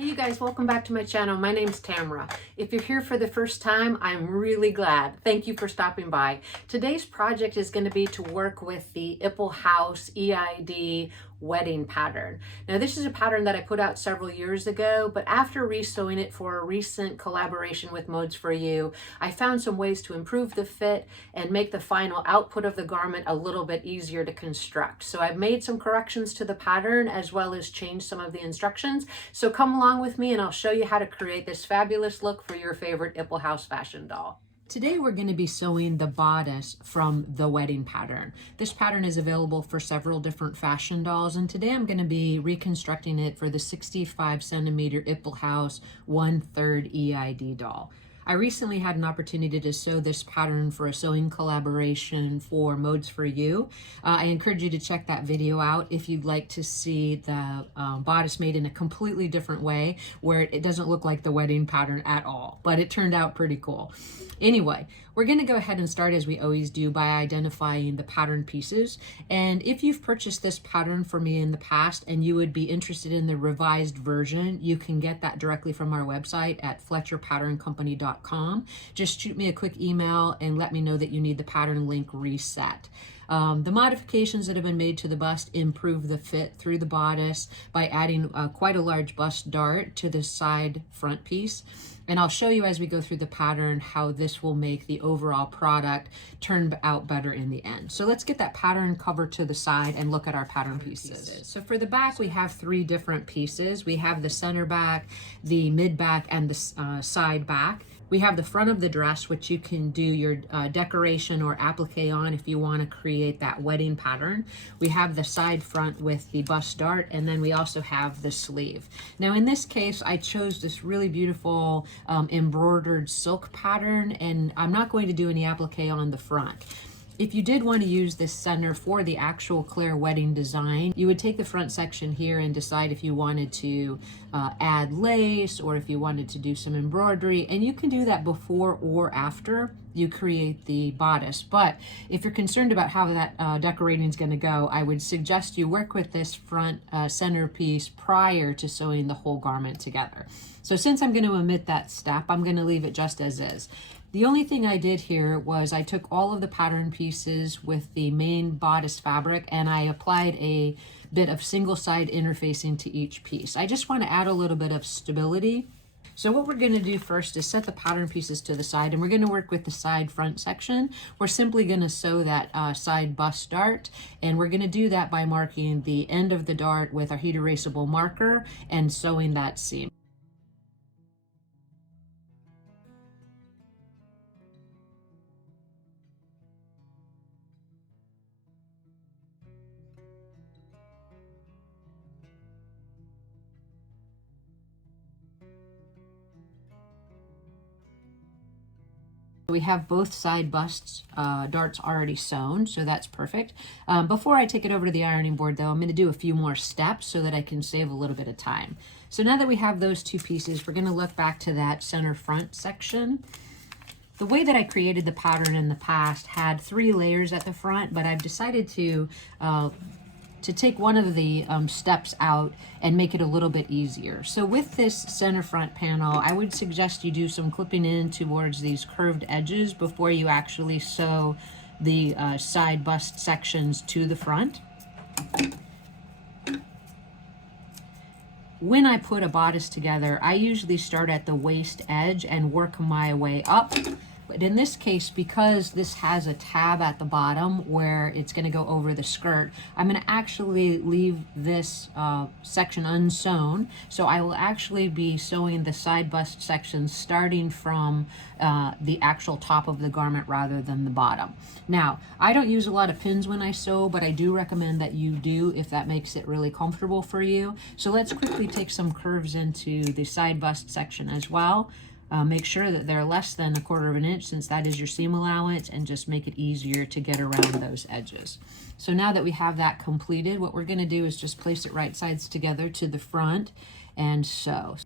Hey you guys, welcome back to my channel. My name's Tamara. If you're here for the first time, I'm really glad. Thank you for stopping by. Today's project is going to be to work with the Ipple House EID wedding pattern. Now this is a pattern that I put out several years ago, but after resewing it for a recent collaboration with Modes for You, I found some ways to improve the fit and make the final output of the garment a little bit easier to construct. So I've made some corrections to the pattern as well as changed some of the instructions. So come along with me and I'll show you how to create this fabulous look for your favorite Ipple House fashion doll. Today we're going to be sewing the bodice from the wedding pattern. This pattern is available for several different fashion dolls, and today I'm going to be reconstructing it for the 65 centimeter Ipple House 1/3 EID doll. I recently had an opportunity to sew this pattern for a sewing collaboration for Modes for You. I encourage you to check that video out if you'd like to see the bodice made in a completely different way where it doesn't look like the wedding pattern at all, but it turned out pretty cool. Anyway, we're going to go ahead and start as we always do by identifying the pattern pieces. And if you've purchased this pattern for me in the past and you would be interested in the revised version, you can get that directly from our website at FletcherPatternCompany.com. Just shoot me a quick email and let me know that you need the pattern link reset. The modifications that have been made to the bust improve the fit through the bodice by adding quite a large bust dart to the side front piece. And I'll show you as we go through the pattern how this will make the overall product turn out better in the end. So let's get that pattern cover to the side and look at our pattern pieces. So for the back, we have three different pieces. We have the center back, the mid back, and the side back. We have the front of the dress, which you can do your decoration or applique on if you want to create that wedding pattern. We have the side front with the bust dart, and then we also have the sleeve. Now in this case, I chose this really beautiful embroidered silk pattern, and I'm not going to do any applique on the front. If you did want to use this center for the actual Claire wedding design, you would take the front section here and decide if you wanted to add lace or if you wanted to do some embroidery, and you can do that before or after you create the bodice. But if you're concerned about how that decorating is going to go, I would suggest you work with this front centerpiece prior to sewing the whole garment together. So since I'm going to omit that step, I'm going to leave it just as is. The only thing I did here was I took all of the pattern pieces with the main bodice fabric and I applied a bit of single side interfacing to each piece. I just want to add a little bit of stability. So what we're going to do first is set the pattern pieces to the side, and we're going to work with the side front section. We're simply going to sew that side bust dart, and we're going to do that by marking the end of the dart with our heat erasable marker and sewing that seam. We have both side busts darts already sewn, so that's perfect. Before I take it over to the ironing board though, I'm going to do a few more steps so that I can save a little bit of time. So now that we have those two pieces, we're going to look back to that center front section. The way that I created the pattern in the past had 3 layers at the front, but I've decided to take one of the steps out and make it a little bit easier. So with this center front panel, I would suggest you do some clipping in towards these curved edges before you actually sew the side bust sections to the front. When I put a bodice together, I usually start at the waist edge and work my way up. But in this case, because this has a tab at the bottom where it's going to go over the skirt, I'm going to actually leave this section unsewn. So I will actually be sewing the side bust section starting from the actual top of the garment rather than the bottom. Now, I don't use a lot of pins when I sew, but I do recommend that you do if that makes it really comfortable for you. So let's quickly take some curves into the side bust section as well. Make sure that they're less than 1/4 of an inch since that is your seam allowance, and just make it easier to get around those edges. So now that we have that completed, what we're going to do is just place it right sides together to the front and sew.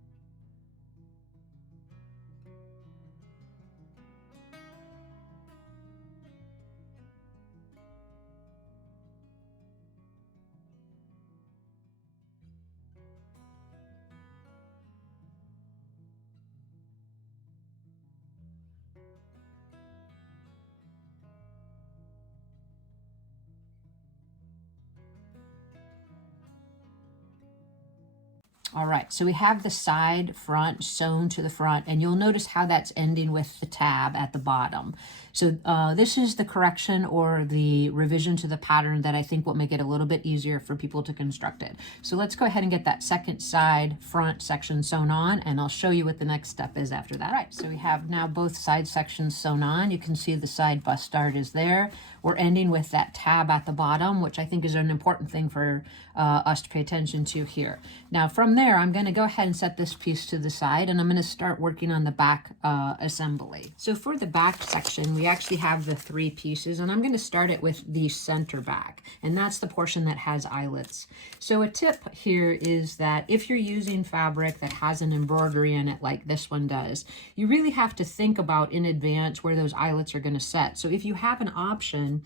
All right, so we have the side front sewn to the front, and you'll notice how that's ending with the tab at the bottom. So this is the correction or the revision to the pattern that I think will make it a little bit easier for people to construct it. So let's go ahead and get that second side front section sewn on, and I'll show you what the next step is after that. All right, so we have now both side sections sewn on. You can see the side bustard is there. We're ending with that tab at the bottom, which I think is an important thing for us to pay attention to here. Now from there, I'm going to go ahead and set this piece to the side, and I'm going to start working on the back assembly. So for the back section, we actually have the 3 pieces, and I'm going to start it with the center back, and that's the portion that has eyelets. So a tip here is that if you're using fabric that has an embroidery in it like this one does, you really have to think about in advance where those eyelets are going to set. So if you have an option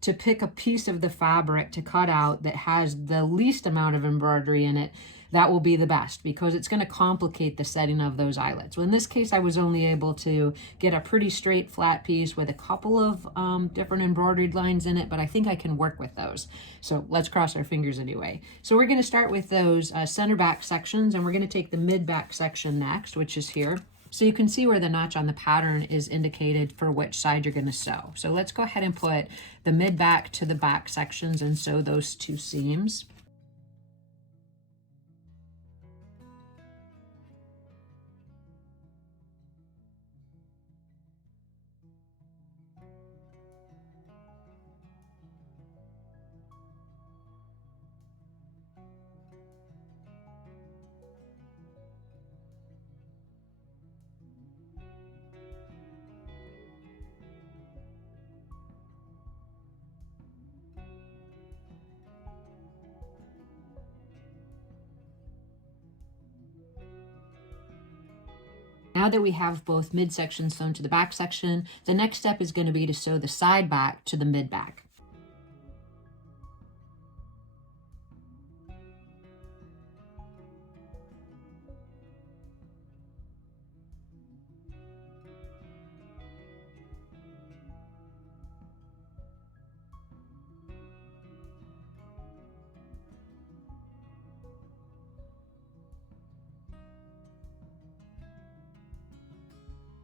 to pick a piece of the fabric to cut out that has the least amount of embroidery in it, that will be the best, because it's going to complicate the setting of those eyelets. Well, in this case, I was only able to get a pretty straight flat piece with a couple of different embroidered lines in it, but I think I can work with those. So let's cross our fingers anyway. So we're going to start with those center back sections, and we're going to take the mid back section next, which is here. So you can see where the notch on the pattern is indicated for which side you're going to sew. So let's go ahead and put the mid back to the back sections and sew those 2 seams. Now that we have both midsection sewn to the back section, the next step is going to be to sew the side back to the mid back.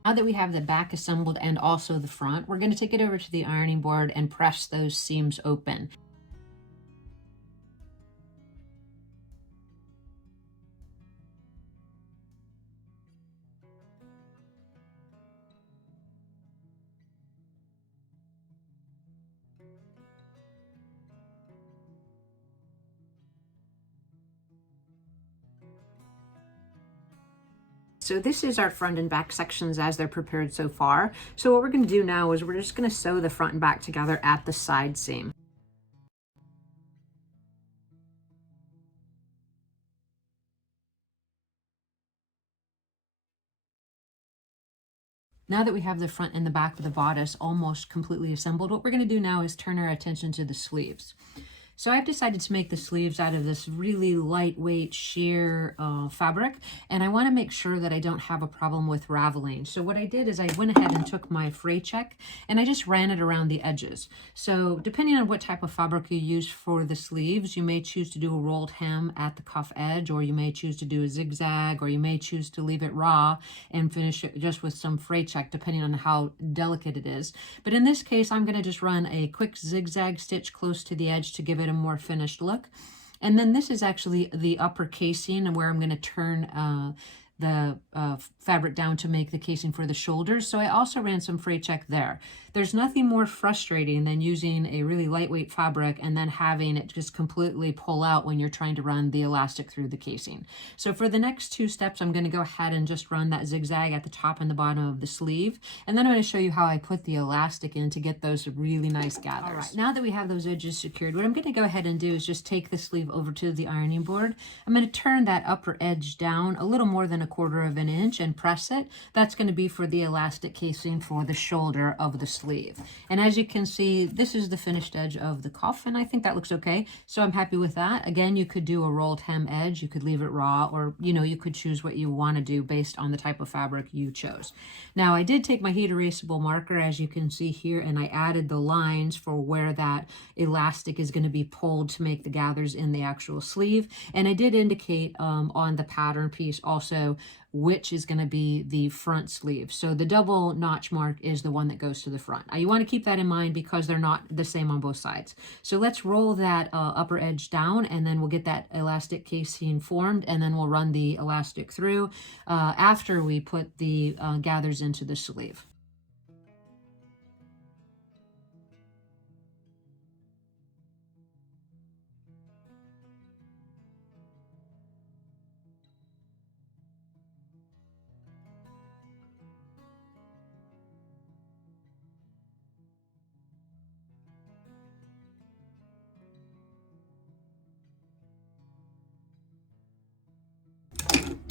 Now that we have the back assembled and also the front, we're going to take it over to the ironing board and press those seams open. So this is our front and back sections as they're prepared so far. So what we're going to do now is we're just going to sew the front and back together at the side seam. Now that we have the front and the back of the bodice almost completely assembled, what we're going to do now is turn our attention to the sleeves. So I've decided to make the sleeves out of this really lightweight sheer fabric, and I want to make sure that I don't have a problem with raveling. So what I did is I went ahead and took my fray check and I just ran it around the edges. So depending on what type of fabric you use for the sleeves, you may choose to do a rolled hem at the cuff edge, or you may choose to do a zigzag, or you may choose to leave it raw and finish it just with some fray check, depending on how delicate it is. But in this case, I'm going to just run a quick zigzag stitch close to the edge to give it a more finished look. And then this is actually the upper casing, and where I'm going to turn the fabric down to make the casing for the shoulders. So I also ran some fray check there. There's nothing more frustrating than using a really lightweight fabric and then having it just completely pull out when you're trying to run the elastic through the casing. So for the next 2 steps, I'm going to go ahead and just run that zigzag at the top and the bottom of the sleeve. And then I'm going to show you how I put the elastic in to get those really nice gathers. All right, now that we have those edges secured, what I'm going to go ahead and do is just take the sleeve over to the ironing board. I'm going to turn that upper edge down a little more than 1/4 of an inch and press it. That's going to be for the elastic casing for the shoulder of the sleeve. And as you can see, this is the finished edge of the cuff, and I think that looks okay. So I'm happy with that. Again, you could do a rolled hem edge. You could leave it raw, or you could choose what you want to do based on the type of fabric you chose. Now I did take my heat erasable marker, as you can see here, and I added the lines for where that elastic is going to be pulled to make the gathers in the actual sleeve. And I did indicate on the pattern piece also which is going to be the front sleeve. So the double notch mark is the one that goes to the front. You want to keep that in mind because they're not the same on both sides. So let's roll that upper edge down, and then we'll get that elastic casing formed, and then we'll run the elastic through after we put the gathers into the sleeve.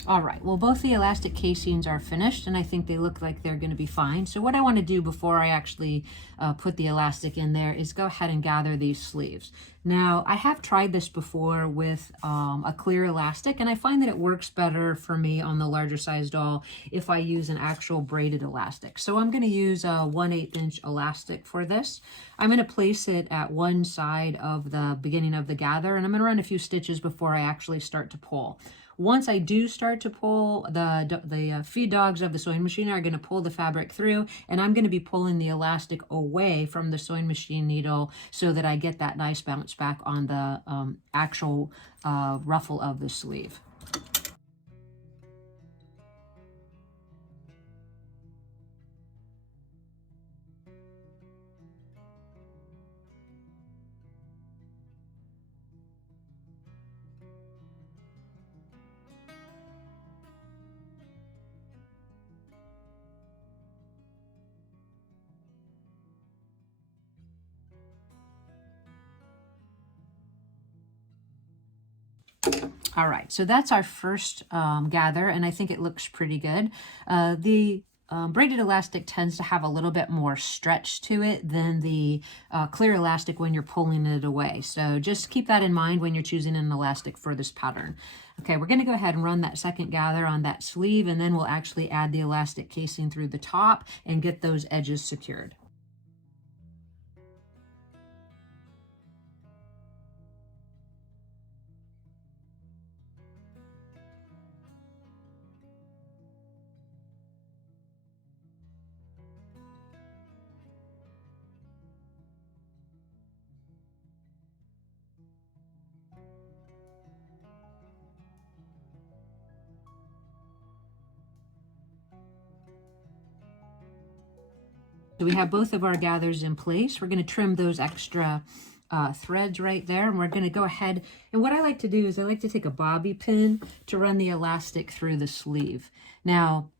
All right, well, both the elastic casings are finished, and I think they look like they're going to be fine. So what I want to do before I actually put the elastic in there is go ahead and gather these sleeves. Now, I have tried this before with a clear elastic, and I find that it works better for me on the larger size doll if I use an actual braided elastic. So I'm going to use a 1/8 inch elastic for this. I'm going to place it at one side of the beginning of the gather, and I'm going to run a few stitches before I actually start to pull. Once I do start to pull, the feed dogs of the sewing machine are going to pull the fabric through, and I'm going to be pulling the elastic away from the sewing machine needle so that I get that nice bounce back on the actual ruffle of the sleeve. All right, so that's our first gather, and I think it looks pretty good. The braided elastic tends to have a little bit more stretch to it than the clear elastic when you're pulling it away. So just keep that in mind when you're choosing an elastic for this pattern. Okay, we're going to go ahead and run that second gather on that sleeve, and then we'll actually add the elastic casing through the top and get those edges secured. So we have both of our gathers in place. We're going to trim those extra threads right there, and we're going to go ahead, and what I like to do is I like to take a bobby pin to run the elastic through the sleeve. Now,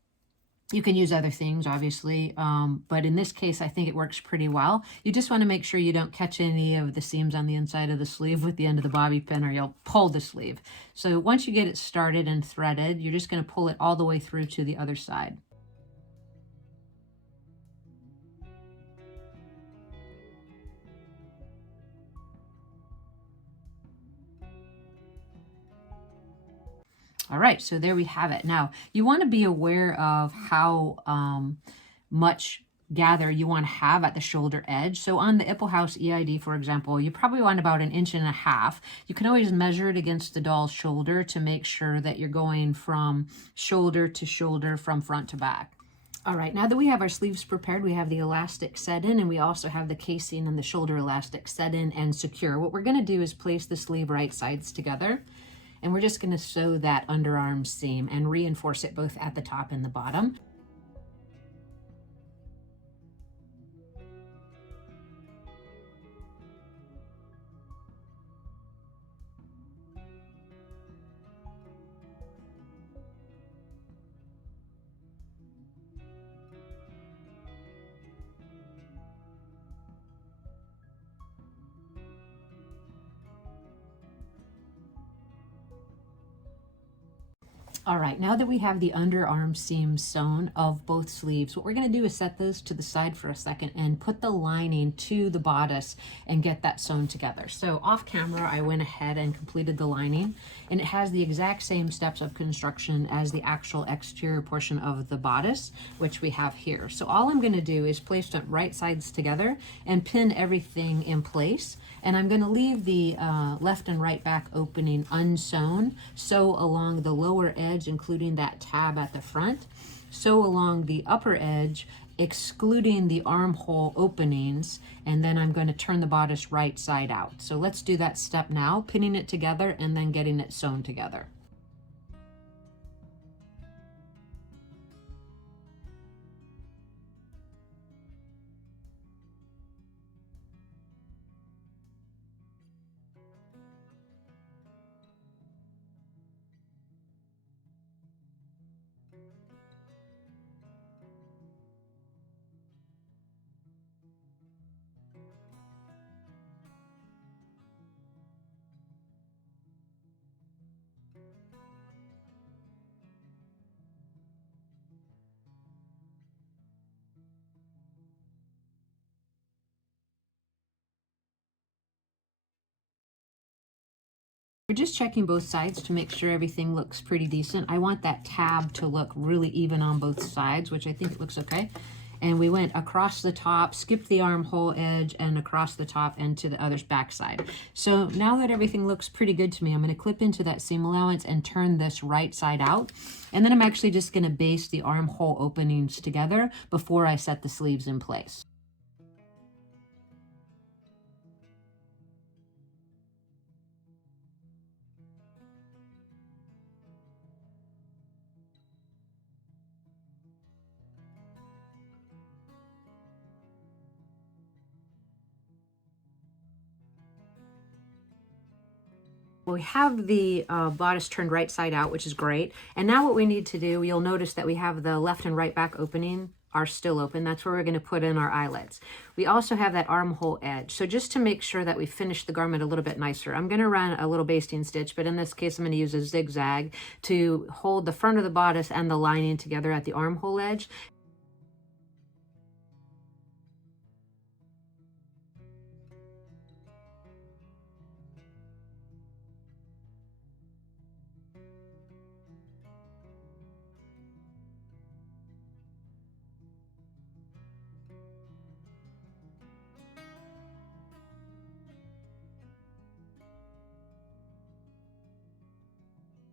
you can use other things, obviously, but in this case, I think it works pretty well. You just want to make sure you don't catch any of the seams on the inside of the sleeve with the end of the bobby pin, or you'll pull the sleeve. So once you get it started and threaded, you're just going to pull it all the way through to the other side. All right, so there we have it. Now, you want to be aware of how much gather you want to have at the shoulder edge. So on the Ippelhaus EID, for example, you probably want about 1.5 inches. You can always measure it against the doll's shoulder to make sure that you're going from shoulder to shoulder, from front to back. All right, now that we have our sleeves prepared, we have the elastic set in, and we also have the casing and the shoulder elastic set in and secure. What we're going to do is place the sleeve right sides together, and we're just going to sew that underarm seam and reinforce it both at the top and the bottom. All right, now that we have the underarm seam sewn of both sleeves, what we're going to do is set those to the side for a second and put the lining to the bodice and get that sewn together. So off camera, I went ahead and completed the lining, and it has the exact same steps of construction as the actual exterior portion of the bodice, which we have here. So all I'm going to do is place the right sides together and pin everything in place. And I'm going to leave the left and right back opening unsewn. Sew along the lower edge, including that tab at the front. Sew along the upper edge, excluding the armhole openings. And then I'm going to turn the bodice right side out. So let's do that step now, pinning it together and then getting it sewn together. We're just checking both sides to make sure everything looks pretty decent. I want that tab to look really even on both sides, which I think looks okay. And we went across the top, skipped the armhole edge, and across the top and to the other's backside. So now that everything looks pretty good to me, I'm going to clip into that seam allowance and turn this right side out. And then I'm actually just going to baste the armhole openings together before I set the sleeves in place. Well, we have the bodice turned right side out, which is great. And now what we need to do, you'll notice that we have the left and right back opening are still open. That's where we're going to put in our eyelets. We also have that armhole edge. So just to make sure that we finish the garment a little bit nicer, I'm going to run a little basting stitch, but in this case, I'm going to use a zigzag to hold the front of the bodice and the lining together at the armhole edge.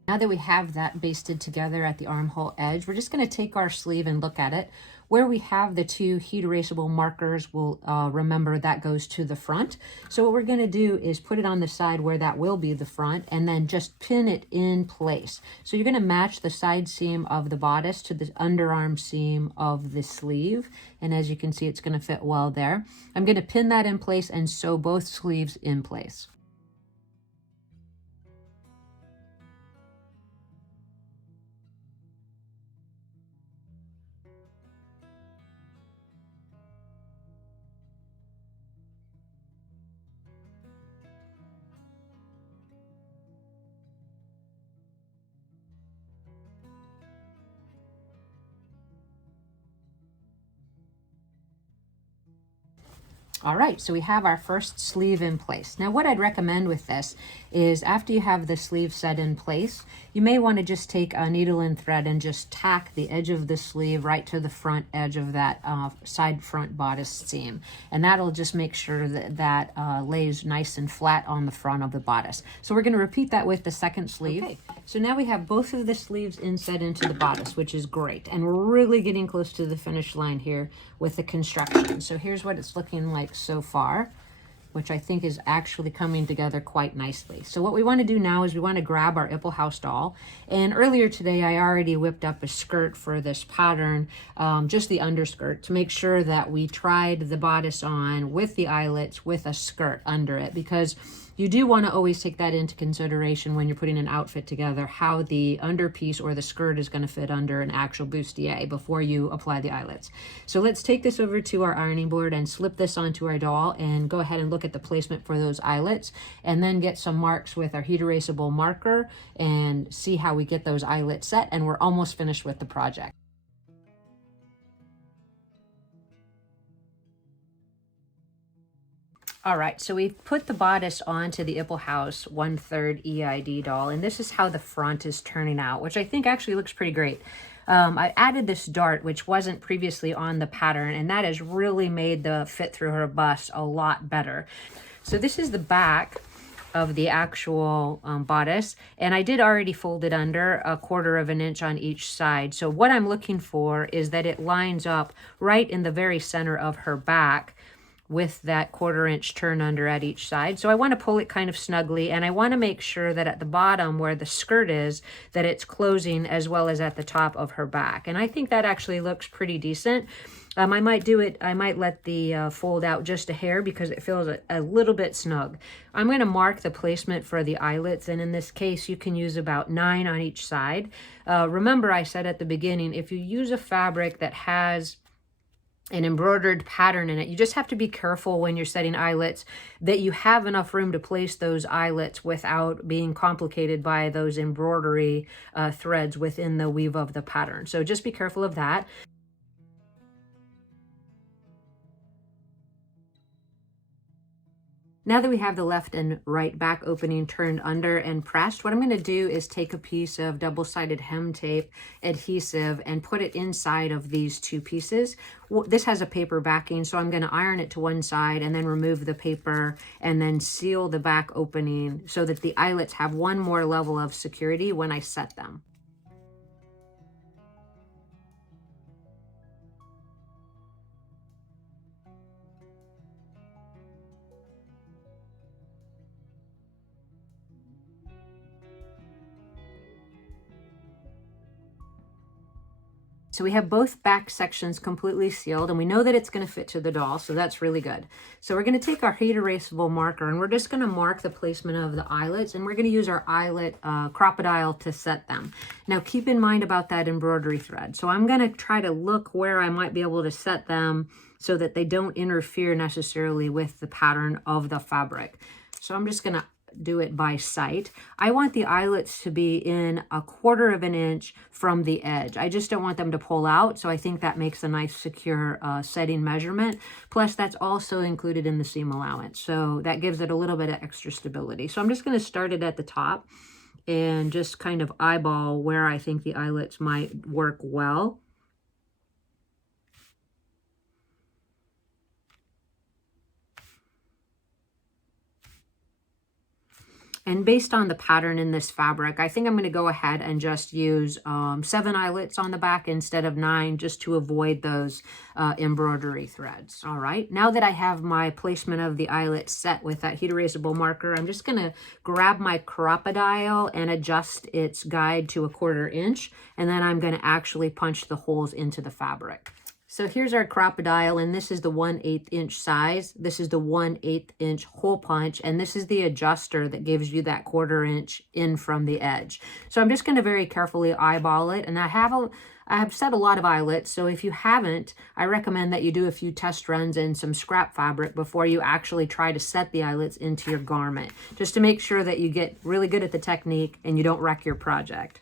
Now that we have that basted together at the armhole edge, we're just going to take our sleeve and look at it. Where we have the two heat erasable markers, we'll remember that goes to the front. So what we're going to do is put it on the side where that will be the front and then just pin it in place. So you're going to match the side seam of the bodice to the underarm seam of the sleeve. And as you can see, it's going to fit well there. I'm going to pin that in place and sew both sleeves in place. All right, so we have our first sleeve in place. Now what I'd recommend with this is after you have the sleeve set in place, you may want to just take a needle and thread and just tack the edge of the sleeve right to the front edge of that side front bodice seam. And that'll just make sure that that lays nice and flat on the front of the bodice. So we're going to repeat that with the second sleeve. Okay. So now we have both of the sleeves inset into the bodice, which is great. And we're really getting close to the finish line here with the construction. So here's what it's looking like so far, which I think is actually coming together quite nicely. So what we want to do now is we want to grab our Ipple House doll. And earlier today, I already whipped up a skirt for this pattern, just the underskirt, to make sure that we tried the bodice on with the eyelets with a skirt under it, because You do want to always take that into consideration when you're putting an outfit together, how the underpiece or the skirt is going to fit under an actual bustier before you apply the eyelets. So let's take this over to our ironing board and slip this onto our doll and go ahead and look at the placement for those eyelets, and then get some marks with our heat erasable marker and see how we get those eyelets set, and we're almost finished with the project. All right, so we've put the bodice onto the Ipple House 1/3 EID doll, and this is how the front is turning out, which I think actually looks pretty great. I added this dart, which wasn't previously on the pattern, and that has really made the fit through her bust a lot better. So this is the back of the actual bodice, and I did already fold it under 1/4 of an inch on each side. So what I'm looking for is that it lines up right in the very center of her back, with that 1/4 inch turn under at each side. So I want to pull it kind of snugly, and I want to make sure that at the bottom where the skirt is, that it's closing as well as at the top of her back. And I think that actually looks pretty decent. I might let the fold out just a hair because it feels a little bit snug. I'm going to mark the placement for the eyelets, and in this case you can use about 9 on each side. Remember, I said at the beginning, if you use a fabric that has an embroidered pattern in it, you just have to be careful when you're setting eyelets that you have enough room to place those eyelets without being complicated by those embroidery threads within the weave of the pattern. So just be careful of that. Now that we have the left and right back opening turned under and pressed, what I'm going to do is take a piece of double-sided hem tape adhesive and put it inside of these 2 pieces. This has a paper backing, so I'm going to iron it to one side and then remove the paper and then seal the back opening so that the eyelets have one more level of security when I set them. So we have both back sections completely sealed, and we know that it's going to fit to the doll, so that's really good. So we're going to take our heat erasable marker, and we're just going to mark the placement of the eyelets, and we're going to use our eyelet crocodile to set them. Now keep in mind about that embroidery thread. So I'm going to try to look where I might be able to set them so that they don't interfere necessarily with the pattern of the fabric. So I'm just going to do it by sight. I want the eyelets to be in 1/4 of an inch from the edge. I just don't want them to pull out, so I think that makes a nice secure setting measurement. Plus that's also included in the seam allowance, so that gives it a little bit of extra stability. So I'm just going to start it at the top and just kind of eyeball where I think the eyelets might work well. And based on the pattern in this fabric, I think I'm going to go ahead and just use 7 eyelets on the back instead of 9, just to avoid those embroidery threads. All right, now that I have my placement of the eyelet set with that heat erasable marker, I'm just going to grab my crocodile and adjust its guide to 1/4 inch, and then I'm going to actually punch the holes into the fabric. So here's our crocodile, and this is the 1/8 inch size. This is the 1/8 inch hole punch, and this is the adjuster that gives you that 1/4 inch in from the edge. So I'm just going to very carefully eyeball it, and I have set a lot of eyelets, so if you haven't, I recommend that you do a few test runs in some scrap fabric before you actually try to set the eyelets into your garment, just to make sure that you get really good at the technique and you don't wreck your project.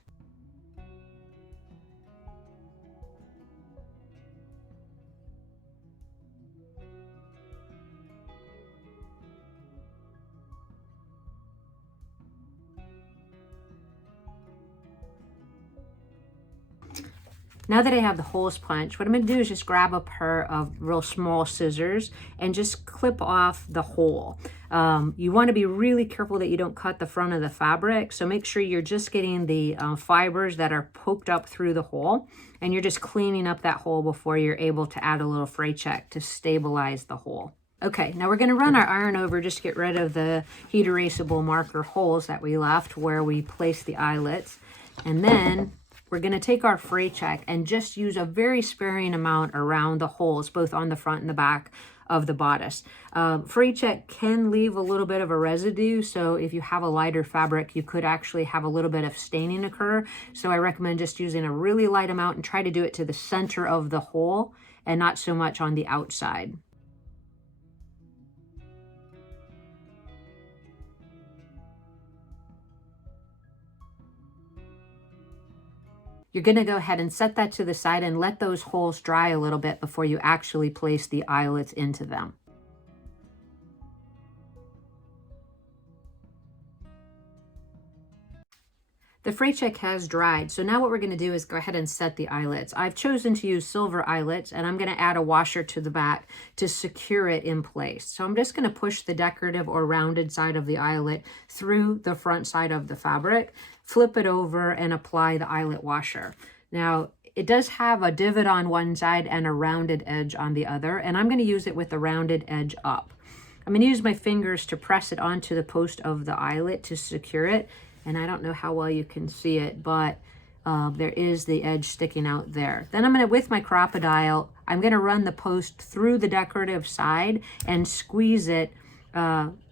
Now that I have the holes punched, what I'm going to do is just grab a pair of real small scissors and just clip off the hole. You want to be really careful that you don't cut the front of the fabric, so make sure you're just getting the fibers that are poked up through the hole, and you're just cleaning up that hole before you're able to add a little fray check to stabilize the hole. Okay, now we're going to run our iron over just to get rid of the heat erasable marker holes that we left where we placed the eyelets, and then we're going to take our fray check and just use a very sparing amount around the holes, both on the front and the back of the bodice. Fray check can leave a little bit of a residue, so if you have a lighter fabric, you could actually have a little bit of staining occur. So I recommend just using a really light amount and try to do it to the center of the hole and not so much on the outside. You're going to go ahead and set that to the side and let those holes dry a little bit before you actually place the eyelets into them. The fray check has dried, so now what we're going to do is go ahead and set the eyelets. I've chosen to use silver eyelets, and I'm going to add a washer to the back to secure it in place. So I'm just going to push the decorative or rounded side of the eyelet through the front side of the fabric, flip it over, and apply the eyelet washer. Now, it does have a divot on one side and a rounded edge on the other, and I'm going to use it with the rounded edge up. I'm going to use my fingers to press it onto the post of the eyelet to secure it. And I don't know how well you can see it, but there is the edge sticking out there. Then I'm going to, with my crocodile, I'm going to run the post through the decorative side and squeeze it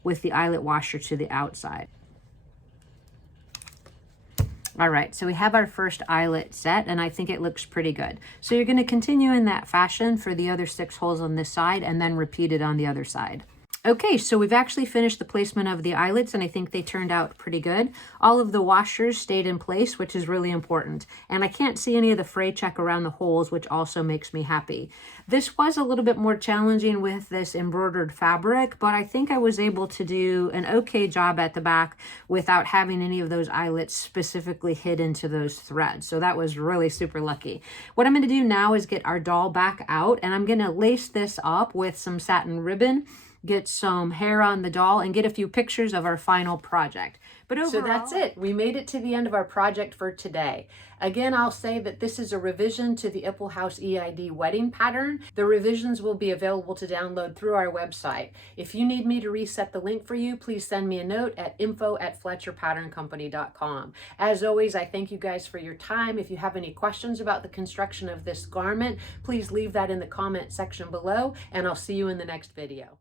with the eyelet washer to the outside. All right, so we have our first eyelet set, and I think it looks pretty good. So you're going to continue in that fashion for the other 6 holes on this side and then repeat it on the other side. Okay, so we've actually finished the placement of the eyelets, and I think they turned out pretty good. All of the washers stayed in place, which is really important. And I can't see any of the fray check around the holes, which also makes me happy. This was a little bit more challenging with this embroidered fabric, but I think I was able to do an okay job at the back without having any of those eyelets specifically hid into those threads. So that was really super lucky. What I'm going to do now is get our doll back out, and I'm going to lace this up with some satin ribbon, get some hair on the doll, and get a few pictures of our final project. But overall, so that's it. We made it to the end of our project for today. Again, I'll say that this is a revision to the Ipple House EID wedding pattern. The revisions will be available to download through our website. If you need me to reset the link for you, please send me a note at info@fletcherpatterncompany.com. As always, I thank you guys for your time. If you have any questions about the construction of this garment, please leave that in the comment section below, and I'll see you in the next video.